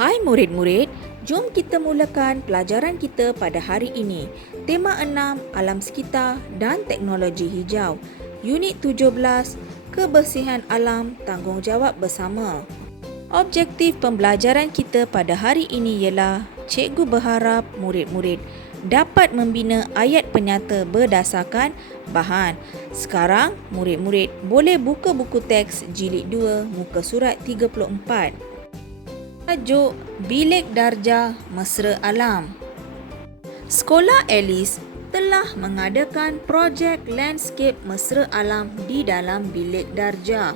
Hai murid-murid, jom kita mulakan pelajaran kita pada hari ini. Tema 6, Alam Sekitar dan Teknologi Hijau. Unit 17, Kebersihan Alam, Tanggungjawab Bersama. Objektif pembelajaran kita pada hari ini ialah cikgu berharap murid-murid dapat membina ayat penyata berdasarkan bahan. Sekarang, murid-murid boleh buka buku teks jilid 2, muka surat 34. Tajuk Bilik Darjah Mesra Alam. Sekolah Alice telah mengadakan projek landscape mesra alam di dalam bilik darjah.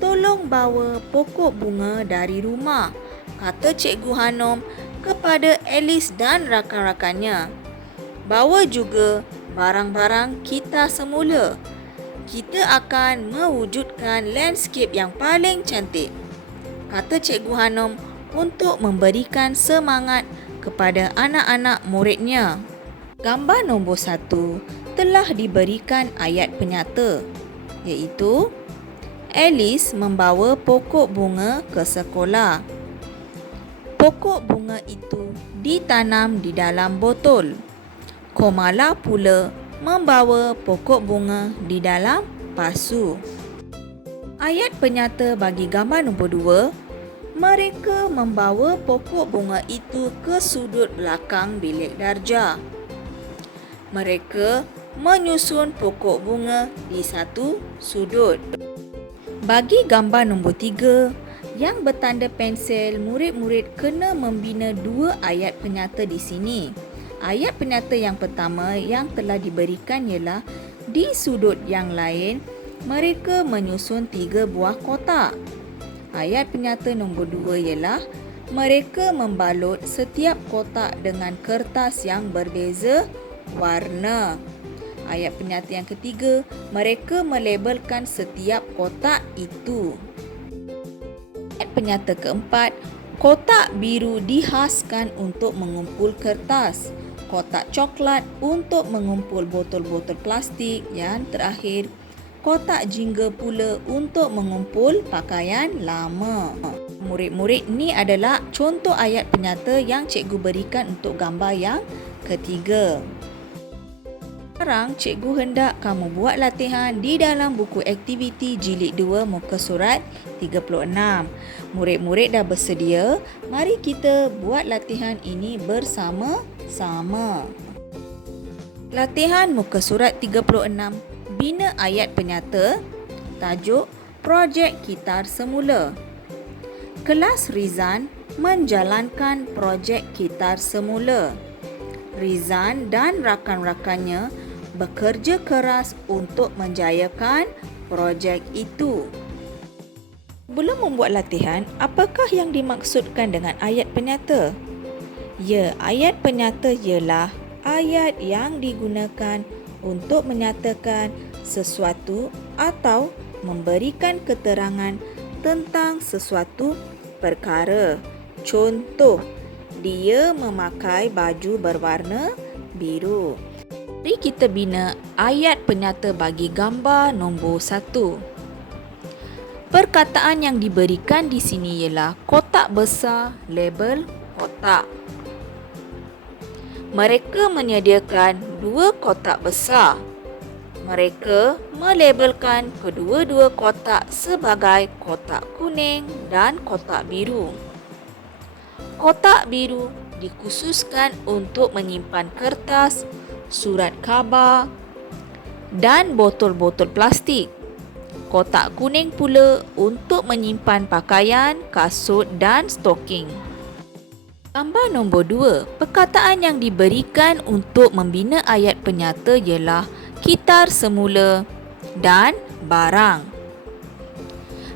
Tolong bawa pokok bunga dari rumah, kata Cikgu Hanom kepada Alice dan rakan-rakannya. Bawa juga barang-barang kita semula. Kita akan mewujudkan landscape yang paling cantik, kata Cikgu Hanom untuk memberikan semangat kepada anak-anak muridnya. Gambar nombor 1 telah diberikan ayat penyata, iaitu Alice membawa pokok bunga ke sekolah. Pokok bunga itu ditanam di dalam botol. Komala pula membawa pokok bunga di dalam pasu. Ayat penyata bagi gambar nombor 2, mereka membawa pokok bunga itu ke sudut belakang bilik darjah. Mereka menyusun pokok bunga di satu sudut. Bagi gambar nombor 3 yang bertanda pensel, murid-murid kena membina 2 ayat penyata di sini. Ayat penyata yang pertama yang telah diberikan ialah di sudut yang lain mereka menyusun 3 buah kotak. Ayat penyata nombor 2 ialah mereka membalut setiap kotak dengan kertas yang berbeza warna. Ayat penyata yang ketiga, mereka melabelkan setiap kotak itu. Ayat penyata keempat, kotak biru dihaskan untuk mengumpul kertas. Kotak coklat untuk mengumpul botol-botol plastik. Yang terakhir, kotak jingga pula untuk mengumpul pakaian lama. Murid-murid, ini adalah contoh ayat penyata yang cikgu berikan untuk gambar yang ketiga. Sekarang, cikgu hendak kamu buat latihan di dalam buku aktiviti jilid 2 muka surat 36. Murid-murid dah bersedia? Mari kita buat latihan ini bersama-sama. Latihan muka surat 36. Bina ayat penyata. Tajuk Projek Kitar Semula. Kelas Rizan menjalankan projek kitar semula. Rizan dan rakan-rakannya bekerja keras untuk menjayakan projek itu. Sebelum membuat latihan, apakah yang dimaksudkan dengan ayat penyata? Ya, ayat penyata ialah ayat yang digunakan untuk menyatakan sesuatu atau memberikan keterangan tentang sesuatu perkara. Contoh, dia memakai baju berwarna biru. Mari kita bina ayat penyata bagi gambar nombor 1. Perkataan yang diberikan di sini ialah kotak besar, label kotak. Mereka menyediakan 2 kotak besar. Mereka melabelkan kedua-dua kotak sebagai kotak kuning dan kotak biru. Kotak biru dikhususkan untuk menyimpan kertas, surat khabar dan botol-botol plastik. Kotak kuning pula untuk menyimpan pakaian, kasut dan stoking. Gambar nombor 2, perkataan yang diberikan untuk membina ayat penyata ialah kitar semula dan barang.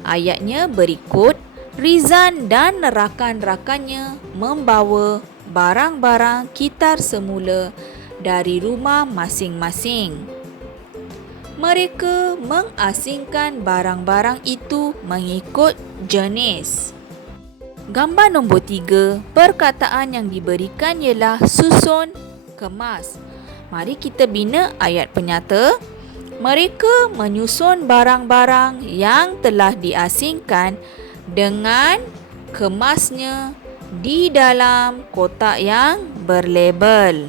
Ayatnya berikut, Rizan dan rakan-rakannya membawa barang-barang kitar semula dari rumah masing-masing. Mereka mengasingkan barang-barang itu mengikut jenis. Gambar nombor 3, perkataan yang diberikan ialah susun, kemas. Mari kita bina ayat penyata. Mereka menyusun barang-barang yang telah diasingkan dengan kemasnya di dalam kotak yang berlabel.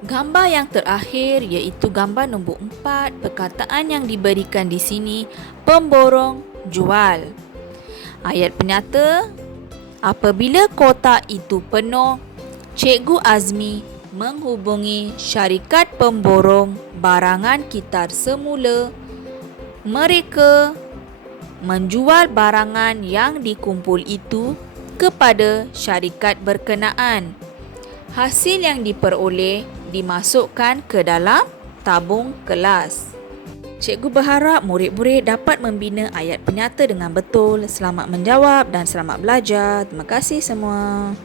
Gambar yang terakhir iaitu gambar nombor 4. Perkataan yang diberikan di sini pemborong jual. Ayat penyata, apabila kotak itu penuh, Cikgu Azmi menghubungi syarikat pemborong barangan kitar semula. Mereka menjual barangan yang dikumpul itu kepada syarikat berkenaan. Hasil yang diperoleh dimasukkan ke dalam tabung kelas. Cikgu berharap murid-murid dapat membina ayat penyata dengan betul. Selamat menjawab dan selamat belajar. Terima kasih semua.